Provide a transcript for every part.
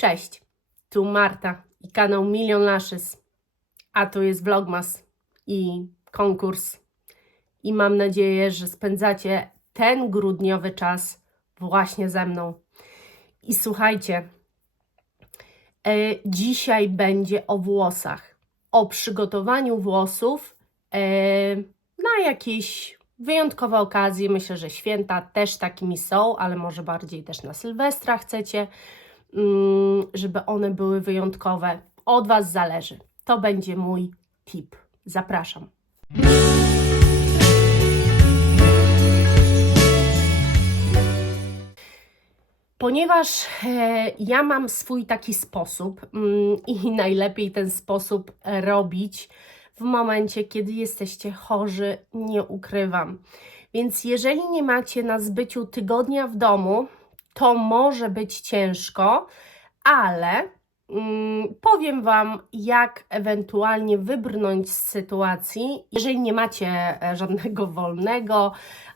Cześć, tu Marta i kanał Milion Lashes, a tu jest vlogmas i konkurs. I mam nadzieję, że spędzacie ten grudniowy czas właśnie ze mną. I słuchajcie, dzisiaj będzie o włosach, o przygotowaniu włosów na jakieś wyjątkowe okazje. Myślę, że święta też takimi są, ale może bardziej też na Sylwestra chcecie, żeby one były wyjątkowe. Od Was zależy. To będzie mój tip. Zapraszam. Ponieważ ja mam swój taki sposób i najlepiej ten sposób robić w momencie, kiedy jesteście chorzy, nie ukrywam. Więc jeżeli nie macie na zbyciu tygodnia w domu, to może być ciężko, ale powiem Wam, jak ewentualnie wybrnąć z sytuacji, jeżeli nie macie żadnego wolnego,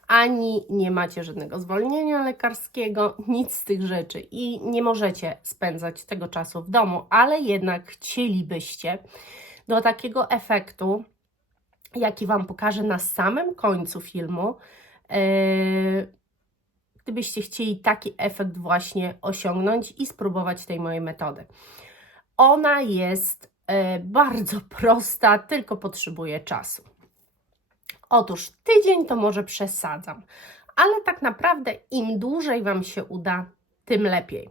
ani nie macie żadnego zwolnienia lekarskiego, nic z tych rzeczy i nie możecie spędzać tego czasu w domu, ale jednak chcielibyście do takiego efektu, jaki Wam pokażę na samym końcu filmu, gdybyście chcieli taki efekt właśnie osiągnąć i spróbować tej mojej metody. Ona jest bardzo prosta, tylko potrzebuje czasu. Otóż tydzień to może przesadzam, ale tak naprawdę im dłużej Wam się uda, tym lepiej.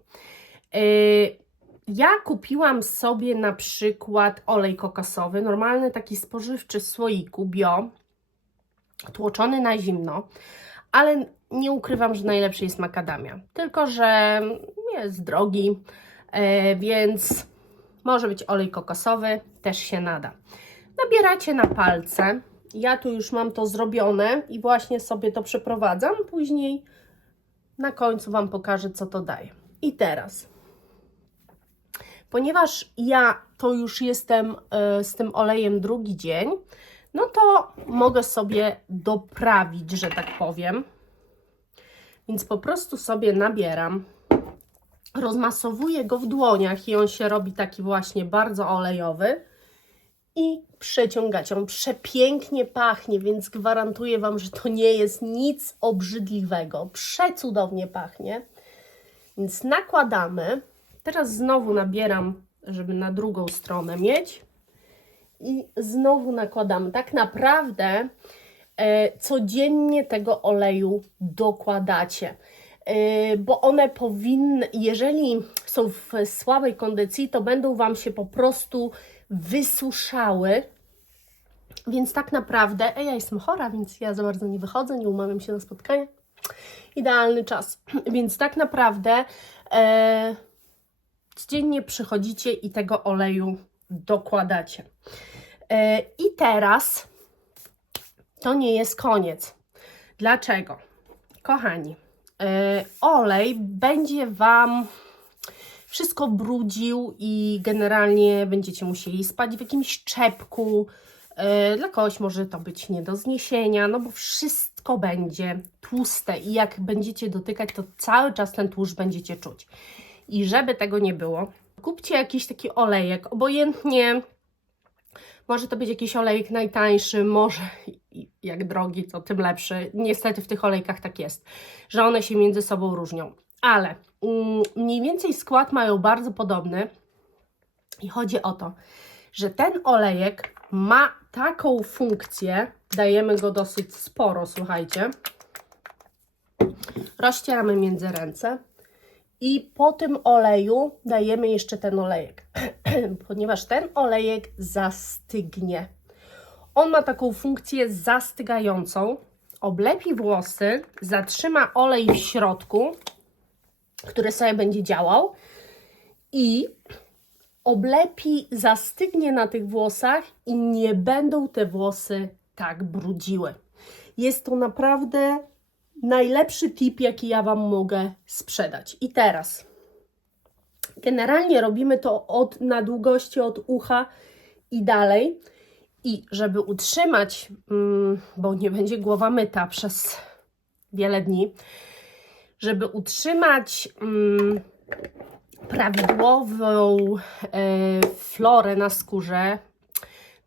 Ja kupiłam sobie na przykład olej kokosowy, normalny taki spożywczy w słoiku bio, tłoczony na zimno, ale nie ukrywam, że najlepszy jest makadamia, tylko że jest drogi, więc może być olej kokosowy, też się nada. Nabieracie na palce. Ja tu już mam to zrobione i właśnie sobie to przeprowadzam. Później na końcu Wam pokażę, co to daje. I teraz, ponieważ ja to już jestem z tym olejem drugi dzień, no to mogę sobie doprawić, że tak powiem. Więc po prostu sobie nabieram, rozmasowuję go w dłoniach i on się robi taki właśnie bardzo olejowy. I przeciągacie. On przepięknie pachnie, więc gwarantuję Wam, że to nie jest nic obrzydliwego. Przecudownie pachnie. Więc nakładamy. Teraz znowu nabieram, żeby na drugą stronę mieć. I znowu nakładamy. Tak naprawdę codziennie tego oleju dokładacie. Bo one powinny, jeżeli są w słabej kondycji, to będą Wam się po prostu wysuszały, więc tak naprawdę, ja jestem chora, więc ja za bardzo nie wychodzę, nie umawiam się na spotkanie, idealny czas, więc tak naprawdę codziennie przychodzicie i tego oleju dokładacie. I teraz to nie jest koniec. Dlaczego? Kochani, olej będzie Wam wszystko brudził i generalnie będziecie musieli spać w jakimś czepku. Dla kogoś może to być nie do zniesienia, no bo wszystko będzie tłuste i jak będziecie dotykać, to cały czas ten tłuszcz będziecie czuć. I żeby tego nie było, kupcie jakiś taki olejek, obojętnie, może to być jakiś olejek najtańszy, może jak drogi, to tym lepszy. Niestety w tych olejkach tak jest, że one się między sobą różnią. Ale mniej więcej skład mają bardzo podobny i chodzi o to, że ten olejek ma taką funkcję, dajemy go dosyć sporo, słuchajcie, rozcieramy między ręce i po tym oleju dajemy jeszcze ten olejek, ponieważ ten olejek zastygnie. On ma taką funkcję zastygającą, oblepi włosy, zatrzyma olej w środku, który sobie będzie działał i oblepi, zastygnie na tych włosach i nie będą te włosy tak brudziły. Jest to naprawdę najlepszy tip, jaki ja Wam mogę sprzedać. I teraz generalnie robimy to na długości od ucha i dalej. I żeby utrzymać, bo nie będzie głowa myta przez wiele dni, żeby utrzymać prawidłową florę na skórze,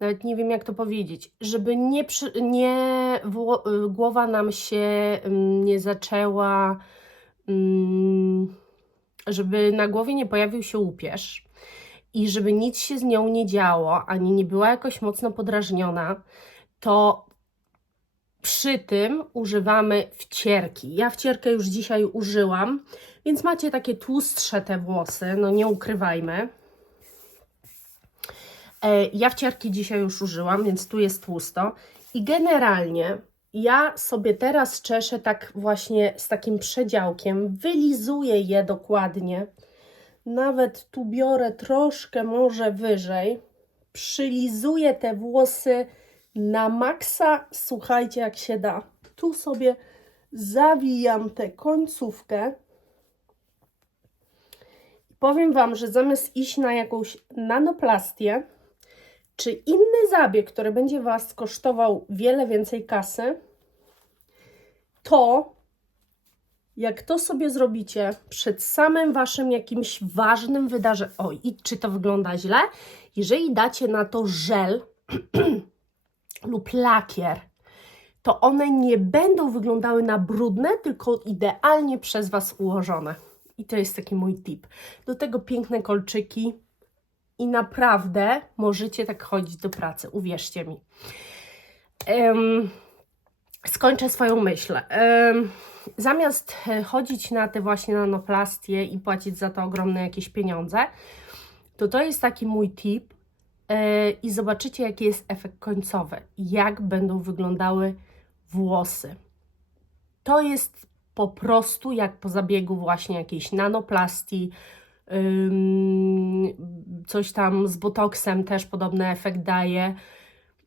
nawet nie wiem jak to powiedzieć, żeby głowa nam się nie zaczęła, żeby na głowie nie pojawił się łupież i żeby nic się z nią nie działo, ani nie była jakoś mocno podrażniona, to przy tym używamy wcierki. Ja wcierkę już dzisiaj użyłam, więc macie takie tłustsze te włosy, no nie ukrywajmy. Ja wcierki dzisiaj już użyłam, więc tu jest tłusto. I generalnie ja sobie teraz czeszę tak właśnie z takim przedziałkiem, wylizuję je dokładnie. Nawet tu biorę troszkę może wyżej, przylizuję te włosy na maksa, słuchajcie jak się da. Tu sobie zawijam tę końcówkę. Powiem Wam, że zamiast iść na jakąś nanoplastię, czy inny zabieg, który będzie Was kosztował wiele więcej kasy, to jak to sobie zrobicie przed samym Waszym jakimś ważnym wydarzeniem, oj, i czy to wygląda źle? Jeżeli dacie na to żel lub lakier, to one nie będą wyglądały na brudne, tylko idealnie przez Was ułożone. I to jest taki mój tip. Do tego piękne kolczyki i naprawdę możecie tak chodzić do pracy, uwierzcie mi. Skończę swoją myśl. Zamiast chodzić na te właśnie nanoplastie i płacić za to ogromne jakieś pieniądze, to jest taki mój tip i zobaczycie jaki jest efekt końcowy, jak będą wyglądały włosy. To jest po prostu jak po zabiegu właśnie jakiejś nanoplastii, coś tam z botoksem też podobny efekt daje,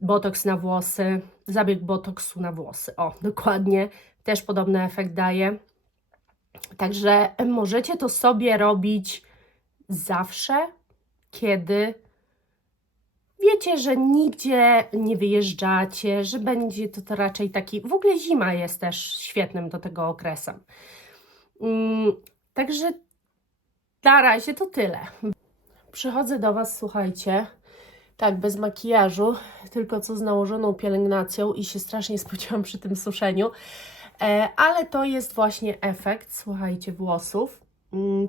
botoks na włosy, zabieg botoksu na włosy, o dokładnie, też podobny efekt daje. Także możecie to sobie robić zawsze, kiedy wiecie, że nigdzie nie wyjeżdżacie, że będzie to raczej taki, w ogóle zima jest też świetnym do tego okresem. Także na razie to tyle. Przychodzę do Was, słuchajcie, tak bez makijażu, tylko co z nałożoną pielęgnacją i się strasznie spociłam przy tym suszeniu, ale to jest właśnie efekt, słuchajcie, włosów,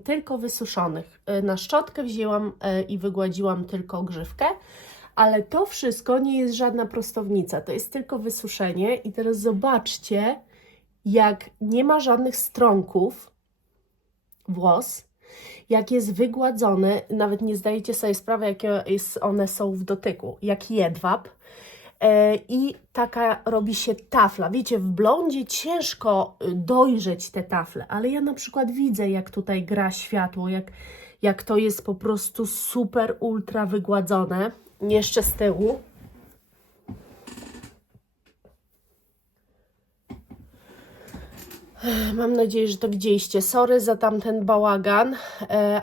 tylko wysuszonych. Na szczotkę wzięłam i wygładziłam tylko grzywkę, ale to wszystko nie jest żadna prostownica, to jest tylko wysuszenie i teraz zobaczcie, jak nie ma żadnych strąków włos, jak jest wygładzony, nawet nie zdajecie sobie sprawy, jakie one są w dotyku, jak jedwab. I taka robi się tafla. Wiecie, w blondzie ciężko dojrzeć te tafle, ale ja na przykład widzę, jak tutaj gra światło, jak to jest po prostu super, ultra wygładzone. Jeszcze z tyłu. Mam nadzieję, że to widzieliście. Sorry za tamten bałagan,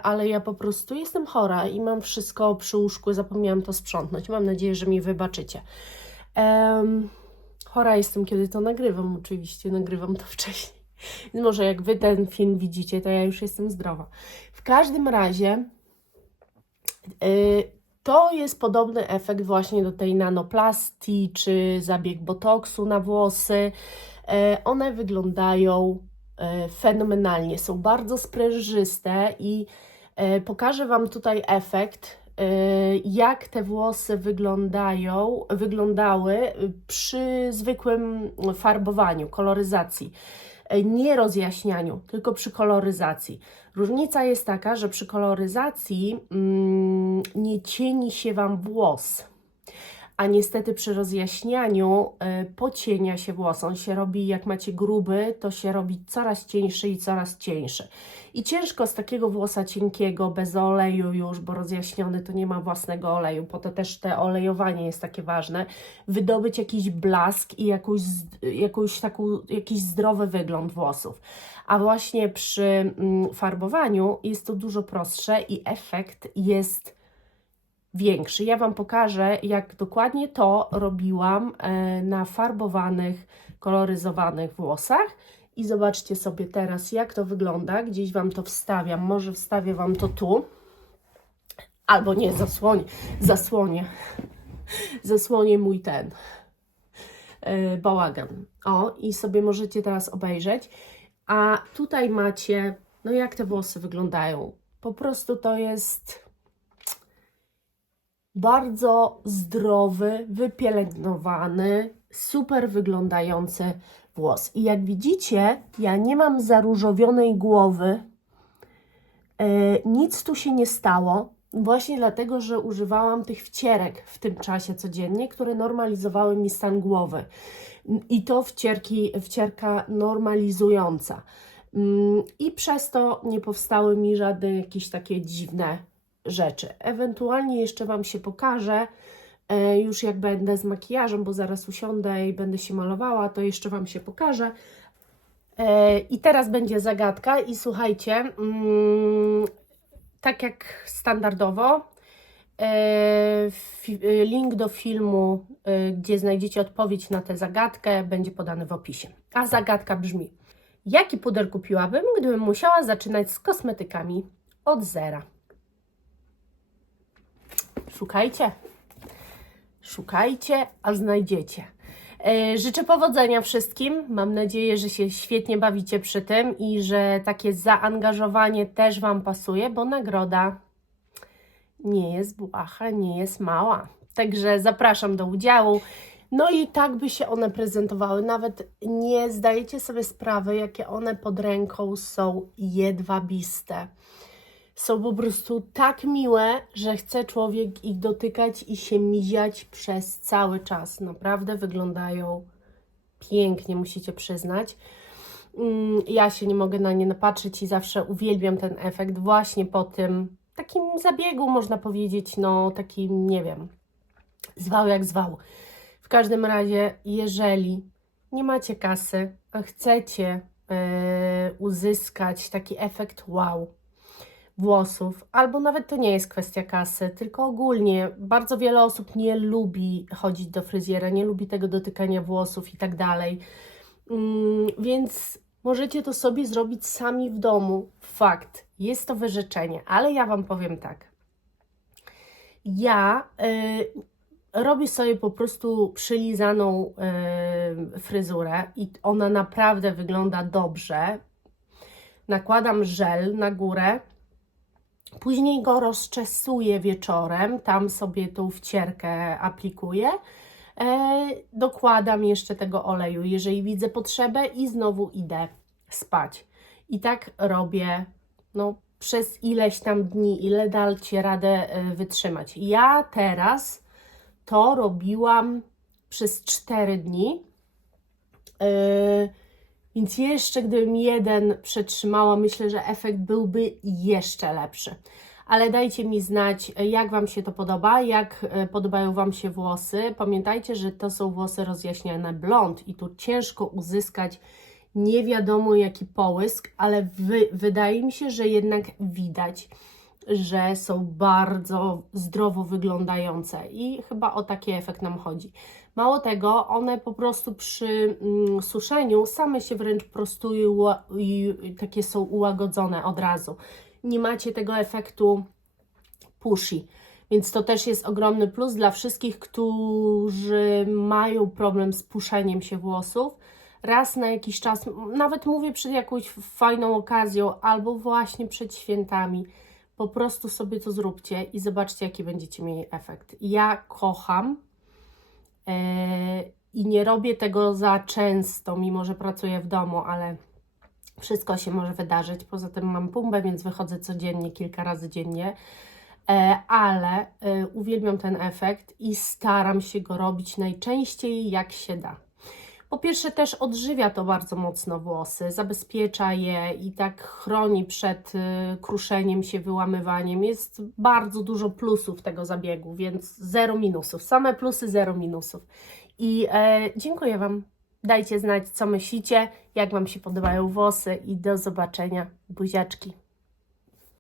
ale ja po prostu jestem chora i mam wszystko przy łóżku, zapomniałam to sprzątnąć. Mam nadzieję, że mi wybaczycie. Chora jestem, kiedy to nagrywam, oczywiście nagrywam to wcześniej. Więc może jak Wy ten film widzicie, to ja już jestem zdrowa. W każdym razie to jest podobny efekt właśnie do tej nanoplastii, czy zabieg botoksu na włosy. One wyglądają fenomenalnie, są bardzo sprężyste i pokażę Wam tutaj efekt, jak te włosy wyglądały przy zwykłym farbowaniu, koloryzacji. Nie rozjaśnianiu, tylko przy koloryzacji. Różnica jest taka, że przy koloryzacji nie cieni się Wam włos, a niestety przy rozjaśnianiu pocienia się włos. On się robi, jak macie gruby, to się robi coraz cieńszy i coraz cieńszy. I ciężko z takiego włosa cienkiego, bez oleju już, bo rozjaśniony to nie ma własnego oleju, po to też te olejowanie jest takie ważne, wydobyć jakiś blask i jakiś zdrowy wygląd włosów. A właśnie przy farbowaniu jest to dużo prostsze i efekt jest większy. Ja Wam pokażę, jak dokładnie to robiłam na farbowanych, koloryzowanych włosach I zobaczcie sobie teraz, jak to wygląda. Gdzieś Wam to wstawiam, może wstawię Wam to tu. Albo nie, zasłonię mój ten bałagan. O, i sobie możecie teraz obejrzeć. A tutaj macie, no jak te włosy wyglądają. Po prostu to jest bardzo zdrowy, wypielęgnowany, super wyglądający włos. I jak widzicie, ja nie mam zaróżowionej głowy. Nic tu się nie stało. Właśnie dlatego, że używałam tych wcierek w tym czasie codziennie, które normalizowały mi stan głowy. I to wcierka normalizująca. I przez to nie powstały mi żadne jakieś takie dziwne rzeczy. Ewentualnie jeszcze Wam się pokażę, już jak będę z makijażem, bo zaraz usiądę i będę się malowała, to jeszcze Wam się pokażę. I teraz będzie zagadka i słuchajcie, tak jak standardowo, link do filmu, gdzie znajdziecie odpowiedź na tę zagadkę, będzie podany w opisie. A zagadka brzmi: jaki puder kupiłabym, gdybym musiała zaczynać z kosmetykami od zera? Szukajcie, a znajdziecie. Życzę powodzenia wszystkim. Mam nadzieję, że się świetnie bawicie przy tym i że takie zaangażowanie też Wam pasuje, bo nagroda nie jest błaha, nie jest mała. Także zapraszam do udziału. No i tak by się one prezentowały. Nawet nie zdajecie sobie sprawy, jakie one pod ręką są jedwabiste. Są po prostu tak miłe, że chce człowiek ich dotykać i się miziać przez cały czas. Naprawdę wyglądają pięknie, musicie przyznać. Ja się nie mogę na nie napatrzeć i zawsze uwielbiam ten efekt właśnie po tym takim zabiegu, można powiedzieć, no takim, nie wiem, zwał jak zwał. W każdym razie, jeżeli nie macie kasy, a chcecie uzyskać taki efekt wow włosów, albo nawet to nie jest kwestia kasy, tylko ogólnie bardzo wiele osób nie lubi chodzić do fryzjera, nie lubi tego dotykania włosów i tak dalej, więc możecie to sobie zrobić sami w domu. Fakt, jest to wyrzeczenie, ale ja Wam powiem tak. Ja robię sobie po prostu przylizaną fryzurę i ona naprawdę wygląda dobrze. Nakładam żel na górę, później go rozczesuję wieczorem, tam sobie tą wcierkę aplikuję. Dokładam jeszcze tego oleju, jeżeli widzę potrzebę, i znowu idę spać. I tak robię no, przez ileś tam dni, ile dacie radę wytrzymać. Ja teraz to robiłam przez 4 dni, więc jeszcze gdybym jeden przetrzymała, myślę, że efekt byłby jeszcze lepszy. Ale dajcie mi znać, jak Wam się to podoba, jak podobają Wam się włosy. Pamiętajcie, że to są włosy rozjaśniane blond i tu ciężko uzyskać nie wiadomo jaki połysk, ale wydaje mi się, że jednak widać, że są bardzo zdrowo wyglądające i chyba o taki efekt nam chodzi. Mało tego, one po prostu przy suszeniu same się wręcz prostują i takie są ułagodzone od razu. Nie macie tego efektu pushy, więc to też jest ogromny plus dla wszystkich, którzy mają problem z puszeniem się włosów. Raz na jakiś czas, nawet mówię przed jakąś fajną okazją albo właśnie przed świętami, po prostu sobie to zróbcie i zobaczcie, jaki będziecie mieli efekt. Ja kocham i nie robię tego za często, mimo że pracuję w domu, ale wszystko się może wydarzyć. Poza tym mam pumbę, więc wychodzę codziennie, kilka razy dziennie, ale uwielbiam ten efekt i staram się go robić najczęściej jak się da. Po pierwsze też odżywia to bardzo mocno włosy, zabezpiecza je i tak chroni przed kruszeniem się, wyłamywaniem. Jest bardzo dużo plusów tego zabiegu, więc 0 minusów. Same plusy, 0 minusów. I dziękuję Wam. Dajcie znać, co myślicie, jak Wam się podobają włosy i do zobaczenia. Buziaczki.